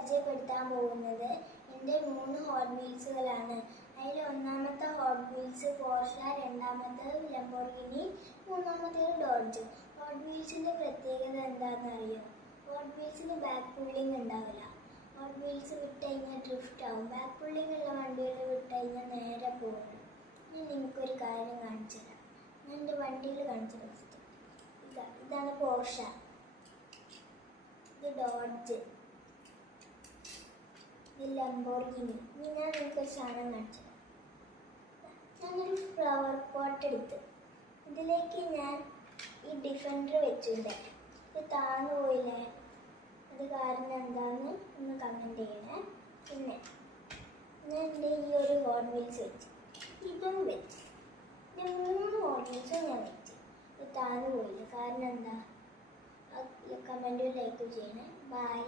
പരിചയപ്പെടുത്താൻ പോകുന്നത് എൻ്റെ 3 ഹോട്ട് വീൽസുകളാണ്. അതിൽ ഒന്നാമത്തെ ഹോട്ട് വീൽസ് പോർഷ, രണ്ടാമത്തേത് ലംബോർഗിനി, മൂന്നാമത്തേത് ഡോഡ്ജ്. ഹോട്ട് വീൽസിൻ്റെ പ്രത്യേകത എന്താണെന്ന് അറിയോ? ഹോട്ട് വീൽസിന് ബാക്ക് പുള്ളിങ് ഉണ്ടാവില്ല. ഹോട്ട് വീൽസ് വിട്ട് കഴിഞ്ഞാൽ ഡ്രിഫ്റ്റ് ആവും. ബാക്ക് പുള്ളിങ് ഉള്ള വണ്ടികൾ വിട്ട് കഴിഞ്ഞാൽ നേരെ പോകും. ഞാൻ നിങ്ങൾക്കൊരു കാര്യം കാണിച്ചു തരാം. ഞാൻ എൻ്റെ വണ്ടിയിൽ കാണിച്ചു തരാം. ഇതാണ് പോർഷ, ഇത് ഡോഡ്ജ്, ഇത് ലംബോർഗിനി. ഇനി ഞാൻ നിങ്ങൾക്കൊരു സാധനം കാണിച്ചു തരാം. ഞാനൊരു ഫ്ലവർ പോട്ട് എടുത്ത് ഇതിലേക്ക് ഞാൻ ഈ ഡിഫൻഡർ വെച്ചിട്ടുണ്ട്. ഇത് താന്നു പോയില്ലേ? അത് കാരണം എന്താണെന്ന് ഒന്ന് കമൻറ്റ് ചെയ്യണേ. പിന്നെ ഞാൻ എൻ്റെ ഈ ഒരു ഹോട്ട് വീൽസ് വെച്ച്, ഇതും വെച്ച്, പിന്നെ 3 ഹോട്ട് വീൽസും ഞാൻ വെച്ച്. ഇത് താന്നു പോയില്ല. കാരണം എന്താ? കമൻറ്റും ലൈക്കും ചെയ്യണേ. ബൈ.